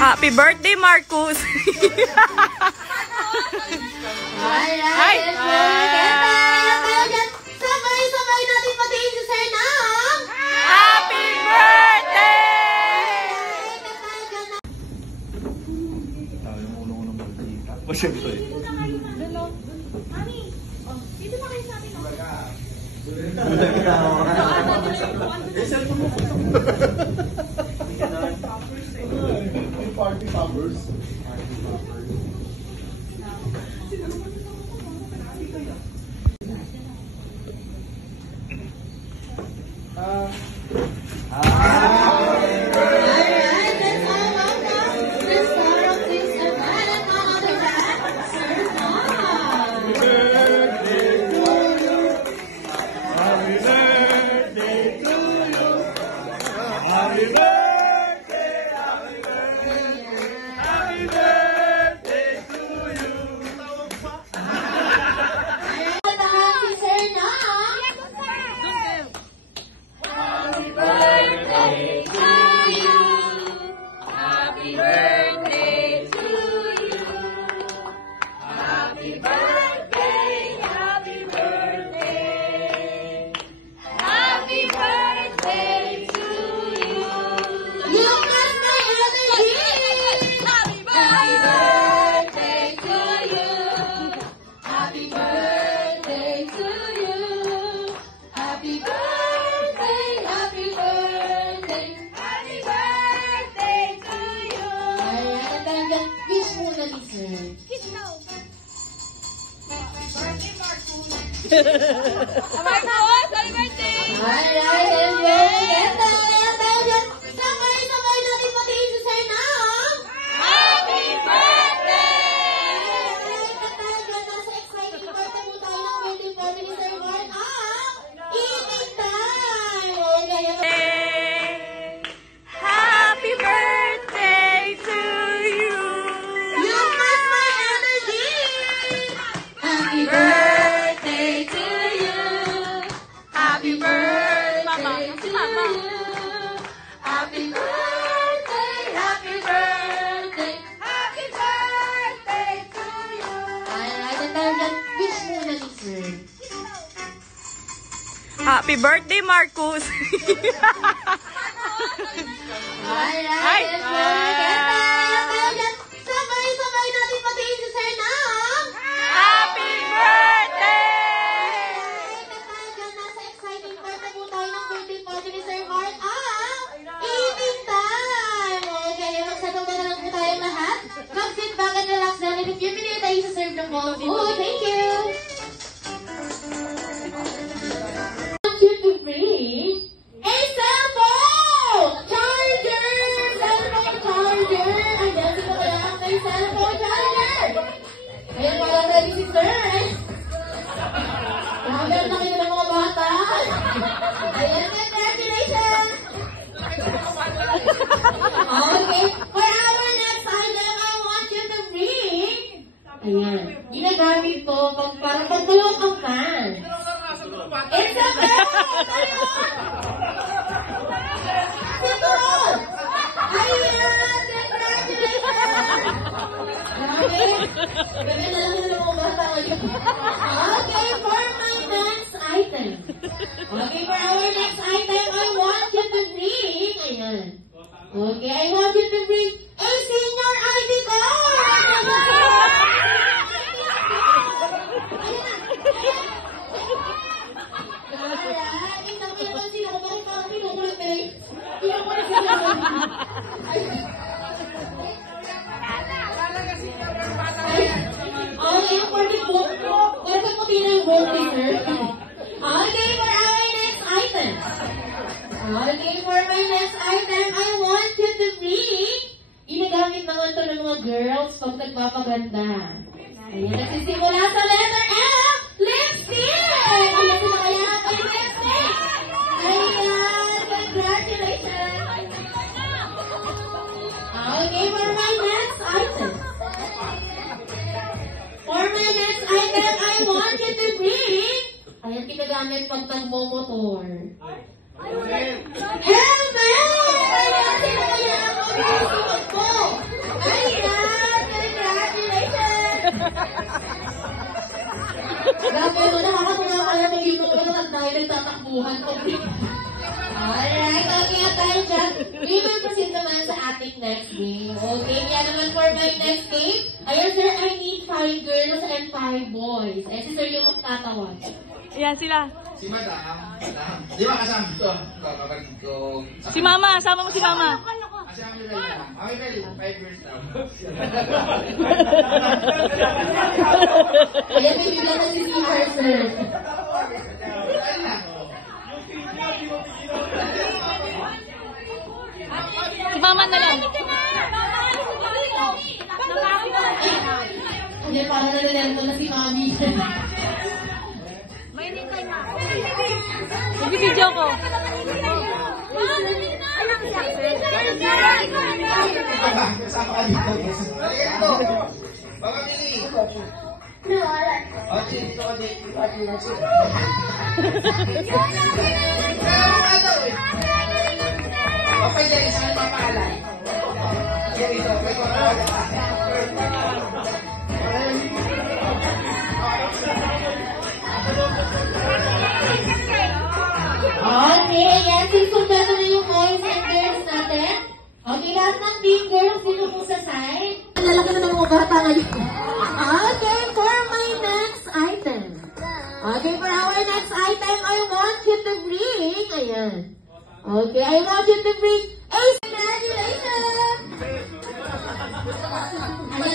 Happy birthday, Marcus! Hi! Sabay-sabay natin patiin si Sir ng Happy birthday! Tayo yung unang-unang magkita. O syempre. Hello? Mami! Oh, dito na kayo sa atin. Party poppers. Marcus! Happy birthday! Sabay-sabay natin patiin si Sir ng Happy birthday! Nasa exciting part na po tayo ng birthday party ni Sir Mark eating time! Happy birthday to you! You must my energy! Happy birthday to you! Happy birthday Mama. to you! Happy birthday! Happy birthday! Happy birthday to you! Wish muna ni Sir. Happy birthday, Marcus! Alright, let's go. Sabay-sabay natin patiin si Sir ng Happy birthday! Nasa exciting part na po tayo ng birthday party ni Sir Mark eating time! Okay, magsatong na lang po tayong lahat. Mag-sit back and relax na. In a few minutes tayo sa-serve ng mga food. Thank you! I want you to bring a cellphone! Charger! Cellphone charger! Ang dati ko kaya ang may cellphone charger! Ayan, parang ready si Sir. Sabi ang laki ng mga bata. Ayan, congratulations! Okay, for our next item, I want you to bring... Ayan, ginagamit ko para pagtulong ang fan. It's a fan! Sigurod! Ayan! Congratulations! Okay, gawin na lang ng mga bata ngayon. Okay, for my next item. Okay, for our next item, I want you to bring... Ayan. Okay, I want you to bring a senior Okay, for my next item, I want you to bring. Ginagamit naman to ng mga girls pag nagpapaganda. Ayan, nagsisimula sa letter F, lipstick! Ayan, sino kaya natin yung lipstick? Ayan, congratulations! Okay, for my next item. For my next item, I want you to bring. Ayan, ginagamit pag nagmomotor. Helmet! Ayan, sino kaya ang mag-iisipag ko? Ayan, congratulations! Grabe, ito nakakatuwa kaya magiging ko naman dahil nagtatakbuhan ko. Alright, okay na tayo dyan. We will proceed naman sa ating next game. Okay, kaya naman for my next game, ayan sir, I need 5 girls and 5 boys. Eh, si sir yung magtatawag. Yan sila. Si Madam. Di ba kasama ito? Kapatid ko. Si Mama, sama mo si Mama. Kasi kami rin lang. Kami rin, 5 years daw. Ayan, may bigla na si CR, sir. Ayun na. Si Mama na lang. Ayan, parang nalilento na si Mami. Ibibidyo ko. Aba, kasama ka dito. Halika dito. Baka Mili. O, dito ka dito. Kaya mo ka daw eh. Okay, dyan, isa na papaalan. Yan ito, may papaalan ka. Okay, ayan, sinkumpleto na yung boys and girls natin. Okay, lahat ng team girls dito po sa side. Lalaki na ng mga bata ngayon. Okay, for my next item. Okay, for our next item, I want you to bring, ayan. Okay, I want you to bring a congratulations! Ayan,